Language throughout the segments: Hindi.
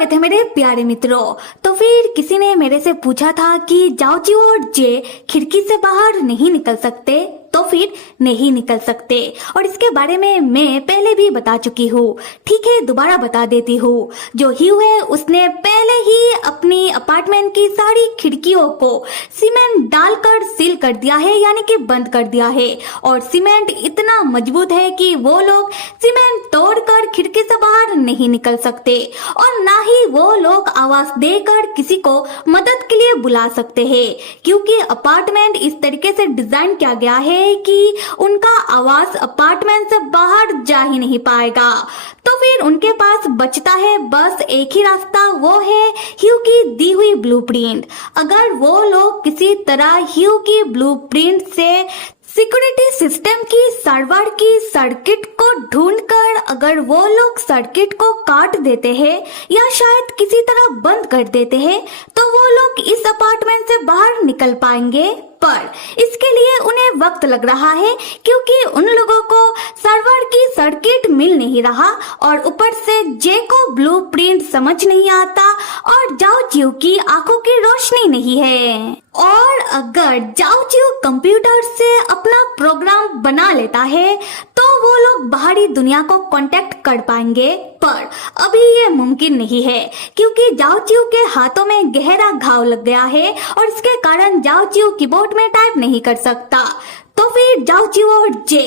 स्वागत है मेरे प्यारे मित्रों। तो फिर किसी ने मेरे से पूछा था कि जाओची और जे खिड़की से बाहर नहीं निकल सकते, तो फिर नहीं निकल सकते और इसके बारे में मैं पहले भी बता चुकी हूँ। ठीक है, दोबारा बता देती हूँ। जो ह्यू है उसने पहले ही अपनी अपार्टमेंट की सारी खिड़कियों को सीमेंट डालकर सील कर दिया है, यानी कि बंद कर दिया है। और सीमेंट इतना मजबूत है कि वो लोग सीमेंट तोड़कर खिड़की से बाहर नहीं निकल सकते और ना ही वो लोग आवाज देकर किसी को मदद के लिए बुला सकते हैं, क्योंकि अपार्टमेंट इस तरीके से डिजाइन किया गया है कि उनका आवाज अपार्टमेंट से बाहर जा ही नहीं पाएगा। तो फिर उनके पास बचता है बस एक ही रास्ता, वो है ह्यू की दी हुई ब्लूप्रिंट। अगर वो लोग किसी तरह ह्यू की ब्लूप्रिंट से सिक्योरिटी सिस्टम की सर्वर की सर्किट को ढूंढकर अगर वो लोग सर्किट को काट देते हैं या शायद किसी तरह बंद कर देते हैं, तो वो लोग इस अपार्टमेंट से बाहर निकल पाएंगे। पर इसके लिए उन्हें वक्त लग रहा है, क्योंकि उन लोगों को सर्वर की सर्किट मिल नहीं रहा और ऊपर से जे को ब्लूप्रिंट समझ नहीं आता और जाओचियो की आंखों की रोशनी नहीं है। और अगर जाओचियो कंप्यूटर से अपना प्रोग्राम बना लेता है तो वो लोग बाहरी दुनिया को कांटेक्ट कर पाएंगे, पर अभी ये मुमकिन नहीं है, क्योंकि जाओचियो के हाथों में गहरा घाव लग गया है और इसके कारण जाओचियो कीबोर्ड में टाइप नहीं कर सकता। तो फिर जाओचियो और जे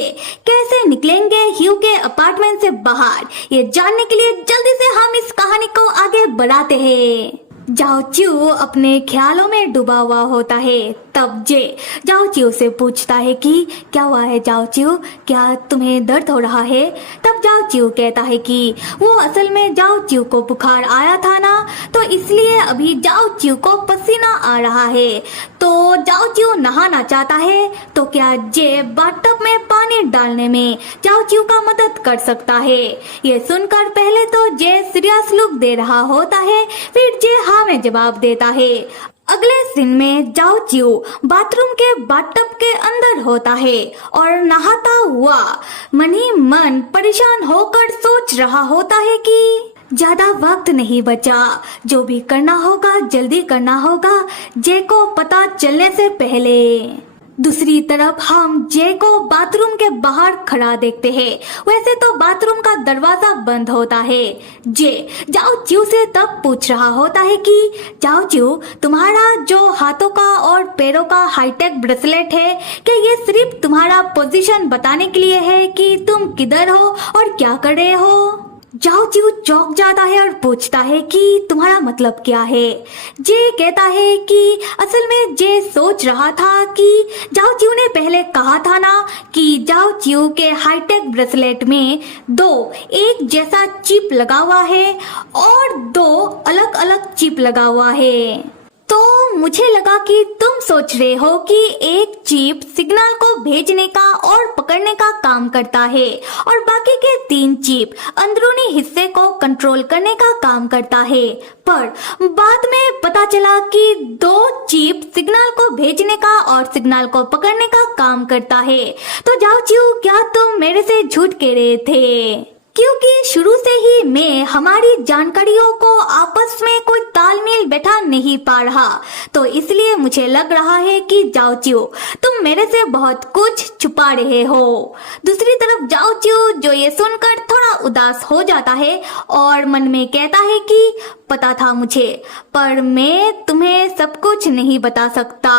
कैसे निकलेंगे ह्यू के अपार्टमेंट से बाहर, ये जानने के लिए जल्दी से हम इस कहानी को आगे बढ़ाते हैं। जाओचियो अपने ख्यालों में डूबा हुआ होता है। तब जे जाओचियो से पूछता है कि क्या हुआ है जाओचियो, क्या तुम्हें दर्द हो रहा है? तब जाओचियो कहता है कि वो असल में जाओचियो को बुखार आया था ना, तो इसलिए अभी जाओचियो को पसीना आ रहा है। तो जाओचियो नहाना चाहता है, तो क्या जे बाथटब में पानी डालने में जाओचियो का मदद कर सकता है? ये सुनकर पहले तो जे सीरियस लुक दे रहा होता है, फिर जे हाँ में जवाब देता है। अगले सीन में जाओचियो बाथरूम के बाथटब के अंदर होता है और नहाता हुआ मन ही मन परेशान होकर सोच रहा होता है कि ज्यादा वक्त नहीं बचा, जो भी करना होगा जल्दी करना होगा, जे को पता चलने से पहले। दूसरी तरफ हम जे को बाथरूम के बाहर खड़ा देखते हैं। वैसे तो बाथरूम का दरवाजा बंद होता है। जे जाओचियो से तब पूछ रहा होता है कि जाओचियो, तुम्हारा जो हाथों का और पैरों का हाईटेक ब्रेसलेट है, क्या ये सिर्फ तुम्हारा पोजीशन बताने के लिए है कि तुम किधर हो और क्या कर रहे हो? जाओचियो चौंक जाता है और पूछता है कि तुम्हारा मतलब क्या है? जे कहता है कि असल में जे सोच रहा था कि जाओचियो ने पहले कहा था ना कि जाओचियो के हाईटेक ब्रेसलेट में दो एक जैसा चिप लगा हुआ है और दो अलग अलग चिप लगा हुआ है। तो मुझे लगा कि तुम सोच रहे हो कि एक चिप सिग्नल को भेजने का और पकड़ने का काम करता है और बाकी के 3 चिप अंदरूनी हिस्से को कंट्रोल करने का काम करता है। पर बाद में पता चला कि 2 चिप सिग्नल को भेजने का और सिग्नल को पकड़ने का काम करता है। तो जाओचियो, क्या तुम मेरे से झूठ कह रहे थे? क्योंकि शुरू से ही मैं हमारी जानकारियों को आपस में कोई तालमेल बैठा नहीं पा रहा, तो इसलिए मुझे लग रहा है कि जाओचियो तुम मेरे से बहुत कुछ छुपा रहे हो। दूसरी तरफ जाओचियो जो ये सुनकर थोड़ा उदास हो जाता है और मन में कहता है कि पता था मुझे, पर मैं तुम्हें सब कुछ नहीं बता सकता।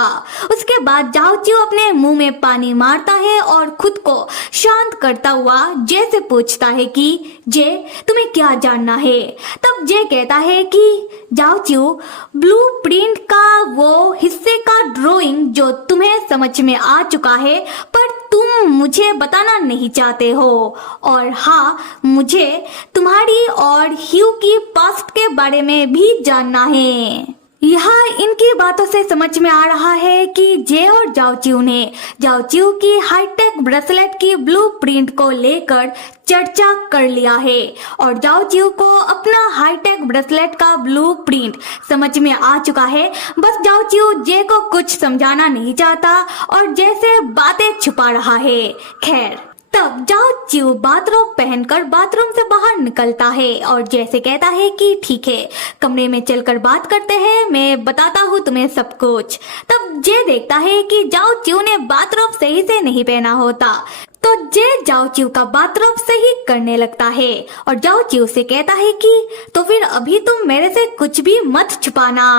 उसके बाद जाओचियो अपने मुंह में पानी मारता है और खुद को शांत करता हुआ जे से पूछता है कि जे तुम्हें क्या जानना है? तब जे कहता है कि जाओचियो, ब्लूप्रिंट का वो हिस्से का ड्राइंग जो तुम्हें समझ में आ चुका है, पर तुम मुझे बताना नहीं चाहते हो। और हाँ, मुझे तुम्हारी और ह्यू की पास्ट के बारे में भी जानना है। यहाँ इनकी बातों से समझ में आ रहा है कि जे और जाओचियो ने जाओचियो की हाईटेक ब्रेसलेट की ब्लूप्रिंट को लेकर चर्चा कर लिया है और जाओचियो को अपना हाईटेक ब्रेसलेट का ब्लूप्रिंट समझ में आ चुका है। बस जाओचियो जे को कुछ समझाना नहीं चाहता और जैसे बातें छुपा रहा है। खैर, तब जाओ चिऊ बाथरोब पहनकर बाथरूम से बाहर निकलता है और जैसे कहता है कि ठीक है, कमरे में चलकर बात करते हैं, मैं बताता हूँ तुम्हें सब कुछ। तब जे देखता है कि जाओ चिऊ ने बाथरोब सही से नहीं पहना होता, तो जे जाओ चिऊ का बाथरोब सही करने लगता है और जाओ चिऊ से कहता है कि तो फिर अभी तुम मेरे से कुछ भी मत छुपाना।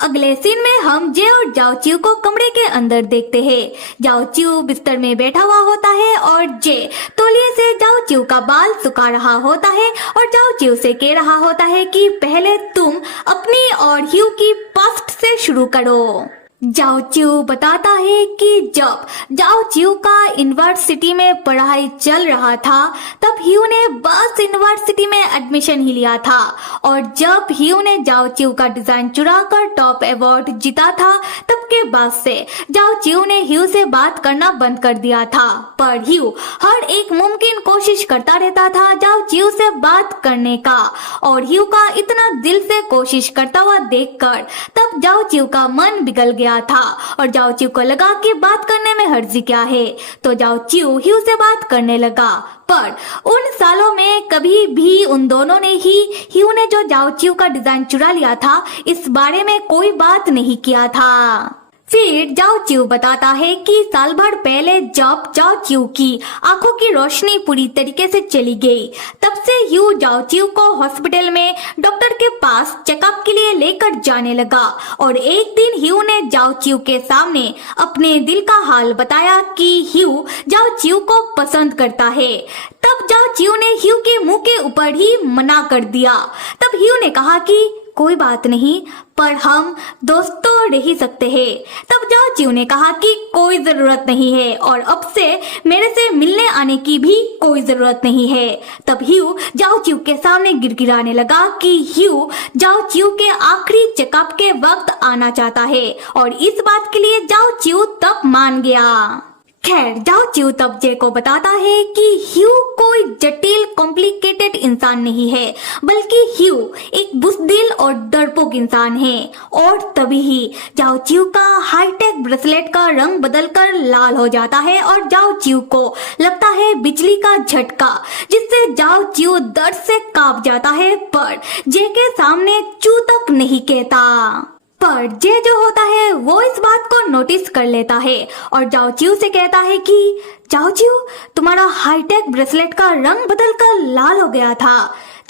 अगले सीन में हम जे और जाओ चिऊ को कमरे के अंदर देखते हैं। जाओ चिऊ बिस्तर में बैठा हुआ होता है और जे तौलिए से जाओ चिऊ का बाल सुखा रहा होता है और जाओ चिऊ से कह रहा होता है कि पहले तुम अपनी और ह्यू की पास्ट से शुरू करो। जाओ चिऊ बताता है कि जब जाओ चिऊ का यूनिवर्सिटी में पढ़ाई चल रहा था तब ह्यू ने बस यूनिवर्सिटी में एडमिशन ही लिया था और जब ह्यू ने जाओ चिऊ का डिजाइन चुरा कर टॉप अवार्ड जीता था तब के बाद से जाओ चिऊ ने ह्यू से बात करना बंद कर दिया था। पर ह्यू हर एक मुमकिन कोशिश करता रहता था जाओ चिऊ से बात करने का और ह्यू का इतना दिल से कोशिश करता हुआ देखकर तब जाओ चिऊ का मन बिगड़ गया था और जाओ चिऊ को लगा कि बात करने में हर्जी क्या है, तो जाओ चिऊ ह्यू से बात करने लगा। पर उन सालों में कभी भी उन दोनों ने ही ह्यू ने जो जाओ चिऊ का डिजाइन चुरा लिया था इस बारे में कोई बात नहीं किया था। फिर जाओ चिऊ बताता है कि साल भर पहले जब जाओ चिऊ की आंखों की रोशनी पूरी तरीके से चली गई तब से ह्यू जाओ चिऊ को हॉस्पिटल में डॉक्टर के पास चेकअप के लिए लेकर जाने लगा और एक दिन ह्यू ने जाओ चिऊ के सामने अपने दिल का हाल बताया कि ह्यू जाओ चिऊ को पसंद करता है। तब जाओ चिऊ ने ह्यू के मुंह के ऊपर ही मना कर दिया। तब ह्यू ने कहा कि कोई बात नहीं, पर हम दोस्तों रह ही सकते हैं। तब जाओ चिऊ ने कहा कि कोई जरूरत नहीं है और अब से मेरे से मिलने आने की भी कोई जरूरत नहीं है। तब ह्यू जाओ चिऊ के सामने गिड़गिड़ाने लगा कि ह्यू जाओ चिऊ के आखिरी चेकअप के वक्त आना चाहता है और इस बात के लिए जाओ चिऊ तब मान गया। खैर जाओ चिऊ तब जे को बताता है कि ह्यू कोई जटिल कॉम्प्लिकेटेड इंसान नहीं है, बल्कि ह्यू एक बुज़दिल और डरपोक इंसान है। और तभी ही जाओ चिऊ का हाईटेक ब्रेसलेट का रंग बदलकर लाल हो जाता है और जाओ चिऊ को लगता है बिजली का झटका, जिससे जाओ चिऊ दर्द से कांप जाता है, पर जे के सामने चू तक नहीं कहता। पर जे जो होता है वो इस बात को नोटिस कर लेता है और जाओ चिऊ से कहता है कि जाओ चिऊ तुम्हारा हाईटेक ब्रेसलेट का रंग बदलकर लाल हो गया था।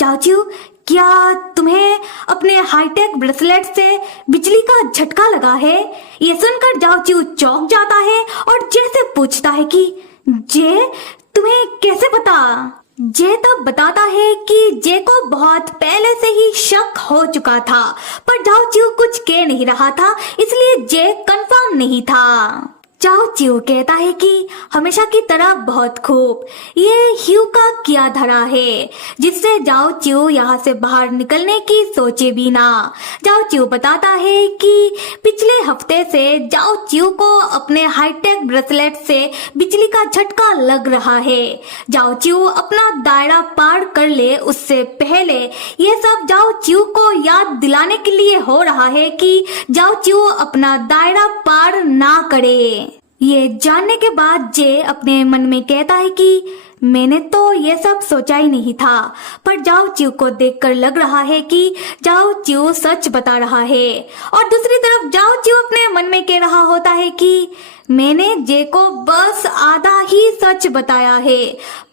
जाओ चिऊ क्या तुम्हें अपने हाईटेक ब्रेसलेट से बिजली का झटका लगा है? ये सुनकर जाओ चिऊ चौंक जाता है और जे से पूछता है कि जे तुम्हें कैसे पता? जे तब बताता है कि जे को बहुत पहले से ही शक हो चुका था, पर जाओ चिऊ कुछ कह नहीं रहा था, इसलिए जे कंफर्म नहीं था। जाओ चिऊ कहता है कि हमेशा की तरह बहुत खूब, ये ह्यू का किया धरा है जिससे जाओ चिऊ यहाँ से बाहर निकलने की सोचे भी ना। जाओ चिऊ बताता है कि पिछले हफ्ते से जाओ चिऊ को अपने हाईटेक ब्रेसलेट से बिजली का झटका लग रहा है। जाओ चिऊ अपना दायरा पार कर ले उससे पहले ये सब जाओ चिऊ को याद दिलाने के लिए हो रहा है कि जाओ चिऊ अपना दायरा पार ना करे। ये जानने के बाद जे अपने मन में कहता है कि मैंने तो ये सब सोचा ही नहीं था, पर जाओ चिऊ को देखकर लग रहा है कि जाओ चिऊ सच बता रहा है। और दूसरी तरफ जाओ चिऊ अपने मन में कह रहा होता है कि मैंने जे को बस आधा ही सच बताया है,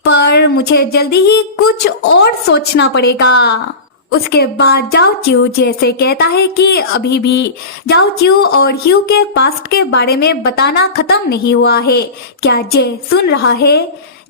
पर मुझे जल्दी ही कुछ और सोचना पड़ेगा। उसके बाद जाओ चिऊ जे से कहता है कि अभी भी जाओ चिऊ और ह्यू के पास्ट के बारे में बताना खत्म नहीं हुआ है। क्या जे सुन रहा है?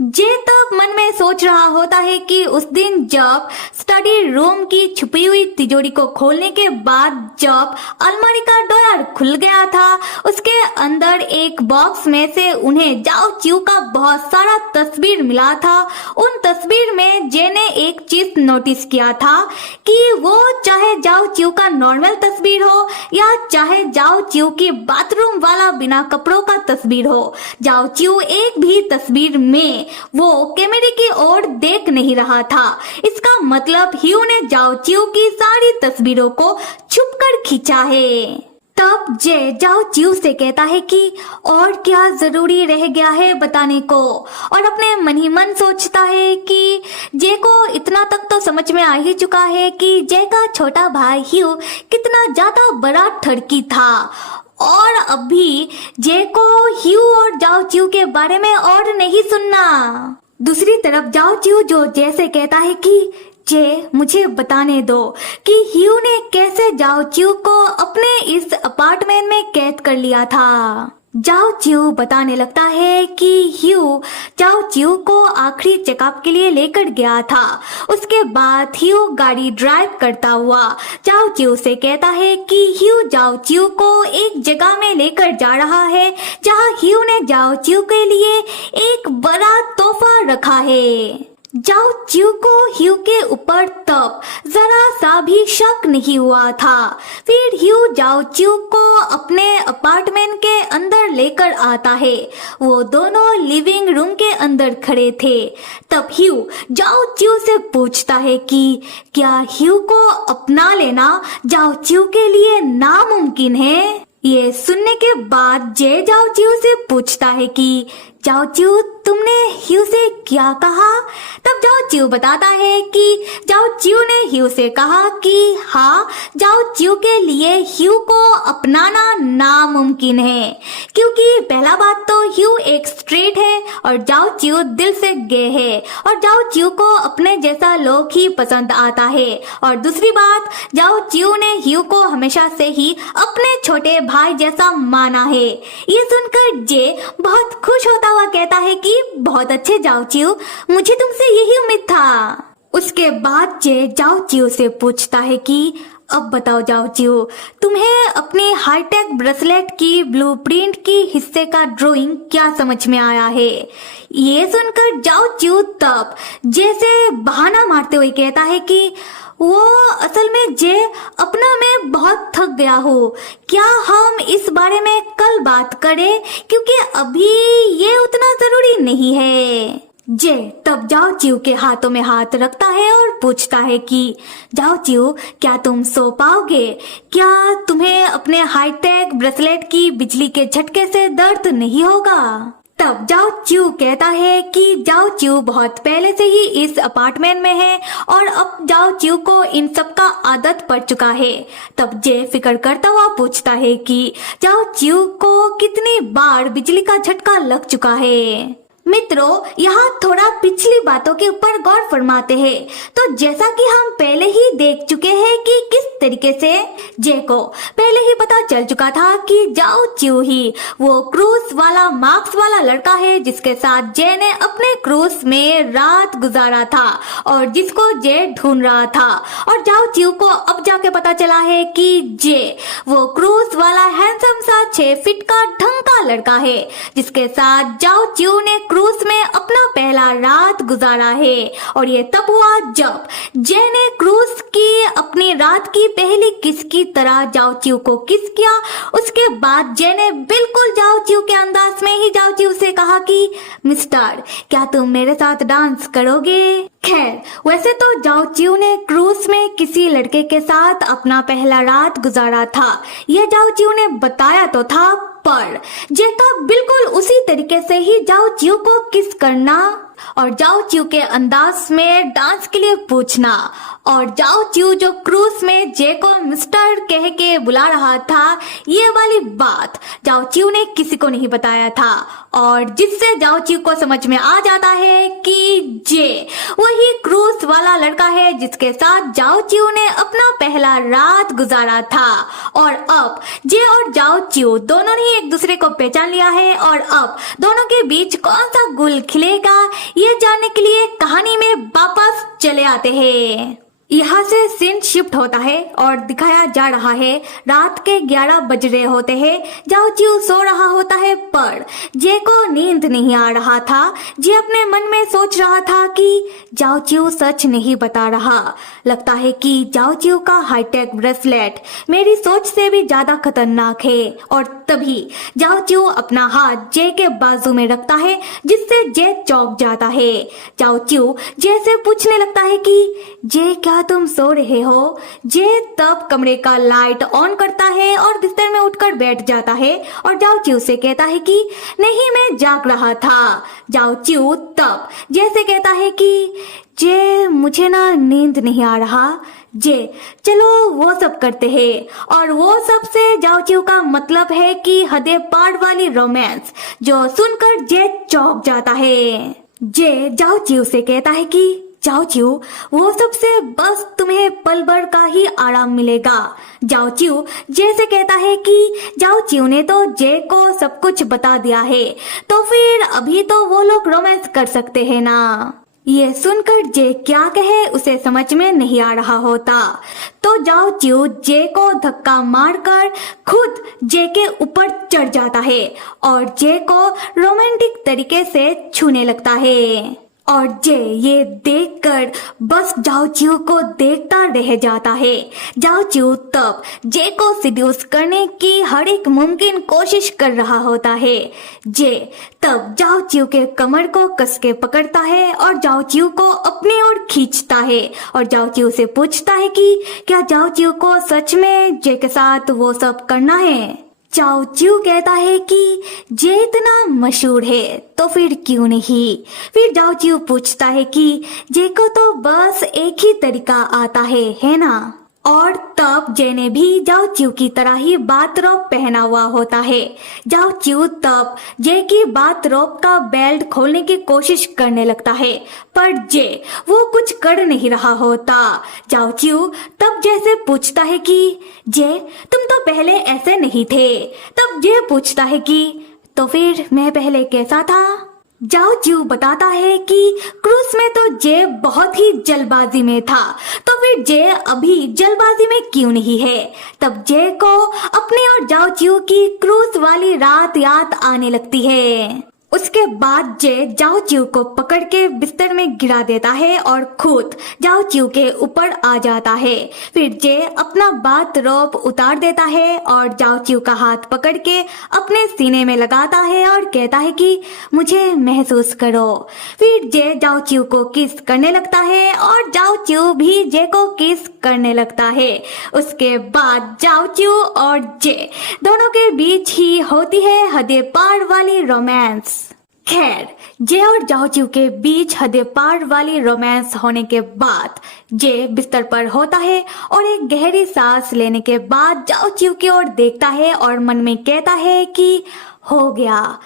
जे तब मन में सोच रहा होता है कि उस दिन जब स्टडी रूम की छुपी हुई तिजोरी को खोलने के बाद जब अलमारी का ड्रॉयर खुल गया था, उसके अंदर एक बॉक्स में से उन्हें जाओ चिऊ का बहुत सारा तस्वीर मिला था। उन तस्वीर में जे ने एक चीज नोटिस किया था कि वो चाहे जाओ चिऊ का नॉर्मल तस्वीर हो या चाहे जाओ चिऊ की बाथरूम वाला बिना कपड़ों का तस्वीर हो, जाओ चिऊ एक भी तस्वीर में वो कैमरे की ओर देख नहीं रहा था। इसका मतलब ह्यू ने जाओ चिऊ की सारी तस्वीरों को छुपकर खींचा है। तब जे जाओ चिऊ से कहता है कि और क्या जरूरी रह गया है बताने को, और अपने मन ही मन सोचता है कि जे को इतना तक तो समझ में आ ही चुका है कि जे का छोटा भाई ह्यू कितना ज्यादा बड़ा ठरकी था, और अभी जे को ह्यू और जाओ चिऊ के बारे में और नहीं सुनना। दूसरी तरफ जाओ चिऊ जो जे से कहता है कि जे मुझे बताने दो कि ह्यू ने कैसे जाओ चिऊ को अपने इस अपार्टमेंट में कैद कर लिया था। जाओ चिऊ बताने लगता है कि ह्यू जाओ चिऊ को आखिरी चेकअप के लिए लेकर गया था। उसके बाद ह्यू गाड़ी ड्राइव करता हुआ जाओ चिऊ से कहता है कि ह्यू जाओ चिऊ को एक जगह में लेकर जा रहा है जहां ह्यू ने जाओ चिऊ के लिए एक बड़ा तोहफा रखा है। जाओ चिऊ को ह्यू के ऊपर तब जरा सा भी शक नहीं हुआ था। फिर ह्यू जाओ चिऊ को अपने अपार्टमेंट के अंदर लेकर आता है। वो दोनों लिविंग रूम के अंदर खड़े थे। तब ह्यू जाओ चिऊ से पूछता है कि क्या ह्यू को अपना लेना जाओ चिऊ के लिए नामुमकिन है। ये सुनने के बाद जे जाओ चिऊ से पूछता है कि जाओ चिऊ तुमने ह्यू से क्या कहा। तब जाओ चिऊ बताता है कि जाओ चिऊ ने ह्यू से कहा कि हाँ, जाओ चिऊ के लिए ह्यू को अपनाना नामुमकिन है, क्योंकि पहला बात तो ह्यू एक स्ट्रेट है और जाओ चिऊ दिल से गे है, और जाओ चिऊ को अपने जैसा लोग ही पसंद आता है, और दूसरी बात जाओ चिऊ ने ह्यू को हमेशा से ही अपने छोटे भाई जैसा माना है। ये सुनकर जे बहुत खुश होता हुआ कहता है कि बहुत अच्छे जाओ चिऊ, मुझे तुमसे यही उम्मीद था। उसके बाद जे जाओ चिऊ से पूछता है कि अब बताओ जाओ चिऊ, तुम्हें अपनी हाईटेक ब्रेसलेट की ब्लूप्रिंट की हिस्से का ड्राइंग क्या समझ में आया है। ये सुनकर जाओ चिऊ तब जैसे बहाना मारते हुए कहता है कि वो असल में जे अपना मैं बहुत थक गया हूँ, क्या हम इस बारे में कल बात करें, क्योंकि अभी ये उतना जरूरी नहीं है। जे तब जाओ चिऊ के हाथों में हाथ रखता है और पूछता है कि जाओ चिऊ क्या तुम सो पाओगे, क्या तुम्हें अपने हाईटेक ब्रेसलेट की बिजली के झटके से दर्द नहीं होगा। तब जाओ चिऊ कहता है कि जाओ चिऊ बहुत पहले से ही इस अपार्टमेंट में है और अब जाओ चिऊ को इन सब का आदत पड़ चुका है। तब जे फिक्र करता हुआ पूछता है कि जाओ चिऊ को कितनी बार बिजली का झटका लग चुका है। मित्रों, यहाँ थोड़ा पिछली बातों के ऊपर गौर फरमाते हैं। तो जैसा कि हम पहले ही देख चुके हैं कि किस तरीके से जे को पहले ही पता चल चुका था कि जाओ चिऊ ही वो क्रूज वाला मार्क्स वाला लड़का है जिसके साथ जे ने अपने क्रूज में रात गुजारा था और जिसको जे ढूंढ रहा था। और जाओ चिऊ को अब जाके पता चला है कि जे वो क्रूज वाला हैंडसम सा 6 फीट का ढंग का लड़का है जिसके साथ जाओ चिऊ ने क्रूज में अपना पहला रात गुजारा है। और ये तब हुआ जब जे ने क्रूज की अपनी रात की पहली किस की तरह जाओ चिऊ को किस किया। उसके बाद जे ने बिल्कुल जाओ चिऊ के अंदाज में ही जाओ चिऊ से कहा कि मिस्टर क्या तुम मेरे साथ डांस करोगे। खैर, वैसे तो जाओ चिऊ ने क्रूज में किसी लड़के के साथ अपना पहला रात गुजारा था, यह जाओ चिऊ ने बताया तो था, पर जे था बिल्कुल उसी तरीके से ही जाओ चिऊ को किस करना और जाओ चिऊ के अंदाज में डांस के लिए पूछना। और जाओ चिऊ जो क्रूज में जे को मिस्टर कह के बुला रहा था, ये वाली बात जाओ चिऊ ने किसी को नहीं बताया था, और जिससे जाओ चिऊ को समझ में आ जाता है कि जे वही क्रूज वाला लड़का है जिसके साथ जाओ चिऊ ने अपना पहला रात गुजारा था। और अब जे और जाओ चिऊ दोनों ने एक दूसरे को पहचान लिया है और अब दोनों के बीच कौन सा गुल खिलेगा ये जानने के लिए कहानी में वापस चले आते हैं। यहाँ से सीन शिफ्ट होता है और दिखाया जा रहा है रात के 11 बज रहे होते हैं। जाओ चिऊ सो रहा होता है पर जे को नींद नहीं आ रहा था। जे अपने मन में सोच रहा था कि जाओ चिऊ सच नहीं बता रहा। लगता है कि जाओ चिऊ का हाईटेक ब्रेसलेट मेरी सोच से भी ज्यादा खतरनाक है। और तभी जाओ चिऊ अपना हाथ जे के बाजू में रखता है, जिससे जे चौंक जाता है। जाओ चिऊ जे से पूछने लगता है कि जे क्या तुम सो रहे हो? जे तब कमरे का लाइट ऑन करता है और बिस्तर में उठकर बैठ जाता है और जाओ चिऊ से कहता है कि नहीं, मैं जाग रहा था। जाओ चिऊ तब जे से कहता है कि जे मुझे ना नींद नहीं आ रहा। जे चलो वो सब करते हैं, और वो सब से जाओ चिऊ का मतलब है कि हदे पार वाली रोमांस, जो सुनकर जे चौंक जाता है। जे जाओ चिऊ से कहता है कि जाओ चिऊ वो सब से बस तुम्हें पल भर का ही आराम मिलेगा। जाओ चिऊ जे से कहता है कि जाओ चिऊ ने तो जे को सब कुछ बता दिया है, तो फिर अभी तो वो लोग रोमांस कर सकते हैं ना। ये सुनकर जे क्या कहे उसे समझ में नहीं आ रहा होता, तो जाओ चिऊ जे को धक्का मारकर खुद जे के ऊपर चढ़ जाता है और जे को रोमांटिक तरीके से छूने लगता है। और जे ये देखकर बस जाओ चिऊ को देखता रह जाता है। जाओ चिऊ तब जे को सिड्यूस करने की हर एक मुमकिन कोशिश कर रहा होता है। जे तब जाओ चिऊ के कमर को कस के पकड़ता है और जाओ चिऊ को अपनी ओर खींचता है और जाओ चिऊ से पूछता है कि क्या जाओ चिऊ को सच में जे के साथ वो सब करना है। जाओ चिऊ कहता है कि जे इतना मशहूर है तो फिर क्यों नहीं। फिर जाओ चिऊ पूछता है कि जे को तो बस एक ही तरीका आता है ना। और तब जे ने भी जाओ चिऊ की तरह ही बाथरोब पहना हुआ होता है। जाओ चिऊ तब जे की बाथरोब का बेल्ट खोलने की कोशिश करने लगता है, पर जे वो कुछ कर नहीं रहा होता। जाओ चिऊ तब जे से पूछता है कि जे तुम तो पहले ऐसे नहीं थे। तब जे पूछता है कि तो फिर मैं पहले कैसा था। जाओ चिऊ बताता है कि क्रूज में तो जे बहुत ही जल्दबाजी में था, तो फिर जे अभी जल्दबाजी में क्यों नहीं है। तब जे को अपने और जाओ चिऊ की क्रूज वाली रात याद आने लगती है। उसके बाद जे जाओ चिऊ को पकड़ के बिस्तर में गिरा देता है और खुद जाओ चिऊ के ऊपर आ जाता है। फिर जे अपना बाथरोब उतार देता है और जाओ चिऊ का हाथ पकड़ के अपने सीने में लगाता है और कहता है कि मुझे महसूस करो। फिर जे जाओ चिऊ को किस करने लगता है और जाओ चिऊ भी जे को किस करने लगता है। उसके बाद जाओ चिऊ और जे दोनों के बीच ही होती है हदे पार वाली रोमांस। खैर जे और जाओ चिऊ के बीच हदे पार वाली रोमांस होने के बाद जे बिस्तर पर होता है और एक गहरी सांस लेने के बाद जाओ चिऊ की ओर देखता है और मन में कहता है कि हो गया।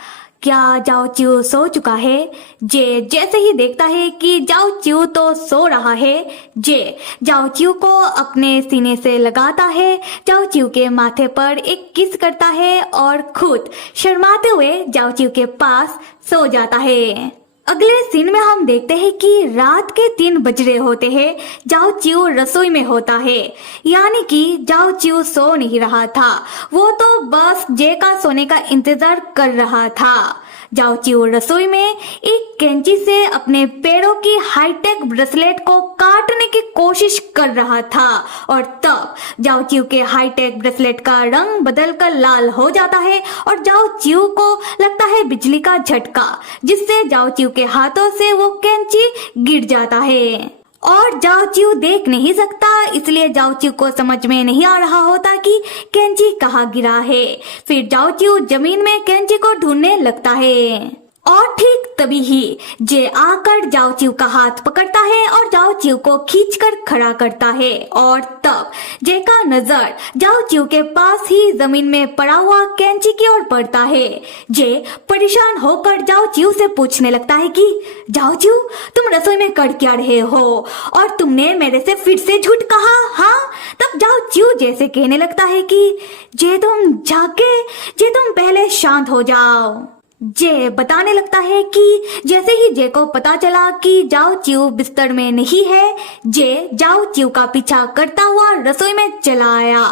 क्या जाओ चिऊ सो चुका है? जे जैसे ही देखता है कि जाओ चिऊ तो सो रहा है, जे जाओ चिऊ को अपने सीने से लगाता है, जाओ चिऊ के माथे पर एक किस करता है और खुद शर्माते हुए जाओ चिऊ के पास सो जाता है। अगले सीन में हम देखते हैं कि रात के 3 बज रहे होते हैं। जाओ चिऊ रसोई में होता है, यानी कि जाओ चिऊ सो नहीं रहा था, वो तो बस जे का सोने का इंतजार कर रहा था। जाओ चिऊ रसोई में एक कैंची से अपने पैरों की हाईटेक ब्रेसलेट को काटने की कोशिश कर रहा था और तब जाओ चिऊ के हाईटेक ब्रेसलेट का रंग बदलकर लाल हो जाता है और जाओ चिऊ को लगता है बिजली का झटका, जिससे जाओ चिऊ के हाथों से वो कैंची गिर जाता है। और जाओ चिऊ देख नहीं सकता, इसलिए जाओ चिऊ को समझ में नहीं आ रहा होता कि कैंची कहाँ गिरा है। फिर जाओ चिऊ जमीन में कैंची को ढूंढने लगता है और ठीक तभी ही जे आकर जाओ चिऊ का हाथ पकड़ता है और जाओ चिऊ को खींचकर खड़ा करता है और तब जे का नजर जाओ चिऊ के पास ही जमीन में पड़ा हुआ कैंची की ओर पड़ता है। जे परेशान होकर जाओ चिऊ से पूछने लगता है कि जाओ चिऊ तुम रसोई में कर क्या रहे हो और तुमने मेरे से फिर से झूठ कहा। हाँ, तब जाओ चिऊ जैसे कहने लगता है कि जे तुम पहले शांत हो जाओ। जे बताने लगता है कि जैसे ही जे को पता चला कि जाओ चिऊ बिस्तर में नहीं है, जे जाओ चिऊ का पीछा करता हुआ रसोई में चला आया।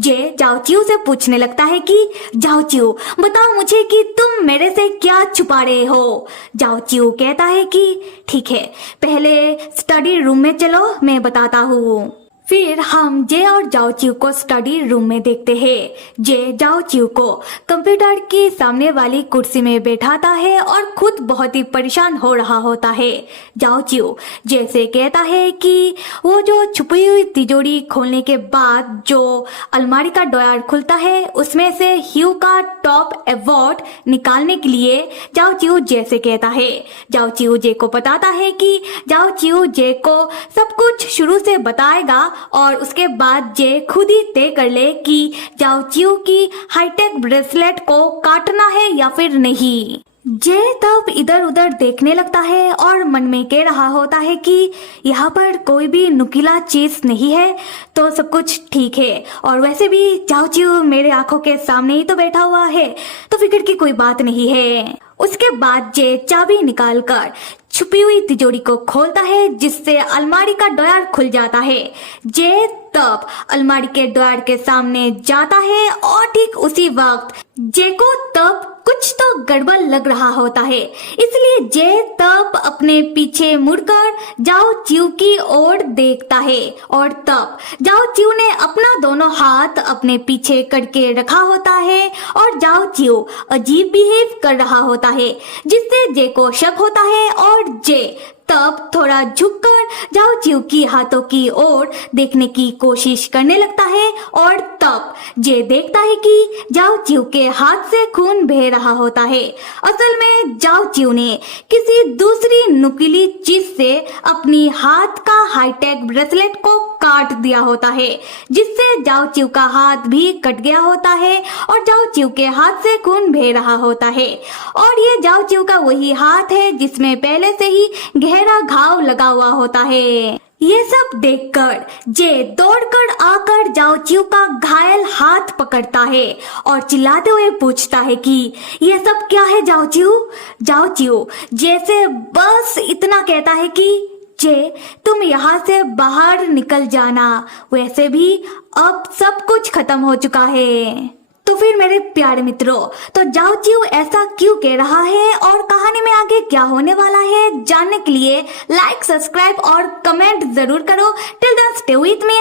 जे जाओ चिऊ से पूछने लगता है कि जाओ चिऊ बताओ मुझे कि तुम मेरे से क्या छुपा रहे हो। जाओ चिऊ कहता है कि ठीक है, पहले स्टडी रूम में चलो, मैं बताता हूँ। फिर हम जे और जाओ चिऊ को स्टडी रूम में देखते हैं। जे जाओ चिऊ को कंप्यूटर के सामने वाली कुर्सी में बैठाता है और खुद बहुत ही परेशान हो रहा होता है। जाओ चिऊ जैसे कहता है कि वो जो छुपी हुई तिजोरी खोलने के बाद जो अलमारी का ड्रॉयर खुलता है उसमें से ह्यू का टॉप अवार्ड निकालने के लिए जाओ चिऊ जैसे कहता है। जाओ चिऊ जे को बताता है कि जाओ चिऊ जे को सब कुछ शुरू से बताएगा और उसके बाद जे खुद ही तय कर ले कि जाओ चिऊ की हाईटेक ब्रेसलेट को काटना है या फिर नहीं। जे तब इधर उधर देखने लगता है और मन में कह रहा होता है कि यहाँ पर कोई भी नुकीला चीज नहीं है तो सब कुछ ठीक है, और वैसे भी जाओ चिऊ मेरे आंखों के सामने ही तो बैठा हुआ है तो फिक्र की कोई बात नहीं है। उसके बाद जे चाबी निकालकर छुपी हुई तिजोरी को खोलता है जिससे अलमारी का ड्रॉयर खुल जाता है। जे तब अलमारी के ड्रॉयर के सामने जाता है और ठीक उसी वक्त जे को तब कुछ तो गड़बड़ लग रहा होता है, इसलिए जे तब अपने पीछे मुड़कर जाओ चिऊ की ओर देखता है और तब जाओ चिऊ ने अपना दोनों हाथ अपने पीछे करके रखा होता है और जाओ चिऊ अजीब बिहेव कर रहा होता है जिससे जे को शक होता है और जे तब थोड़ा झुककर जाओ चिऊ की हाथों की ओर देखने की कोशिश करने लगता है और तब जे देखता है कि जाओ चिऊ के हाथ से खून बह रहा होता है। असल में जाओ चिऊ ने किसी दूसरी नुकीली चीज से अपनी हाथ का हाईटेक ब्रेसलेट को काट दिया होता है जिससे जाओ चिऊ का हाथ भी कट गया होता है और जाओ चिऊ के हाथ से खून बह रहा होता है। और ये जाओ चिऊ का वही हाथ है जिसमें पहले से ही गहरा घाव लगा हुआ होता है। ये सब देखकर जे दौड़कर आकर जाओ चिऊ का घायल हाथ पकड़ता है और चिल्लाते हुए पूछता है कि ये सब क्या है जाओ चिऊ। जाओ चिऊ जैसे बस इतना कहता है कि जे तुम यहाँ से बाहर निकल जाना, वैसे भी अब सब कुछ खत्म हो चुका है। तो फिर मेरे प्यारे मित्रों, तो जाओ चिऊ ऐसा क्यों कह रहा है और कहानी में आगे क्या होने वाला है जानने के लिए लाइक, सब्सक्राइब और कमेंट जरूर करो। Till then stay with me.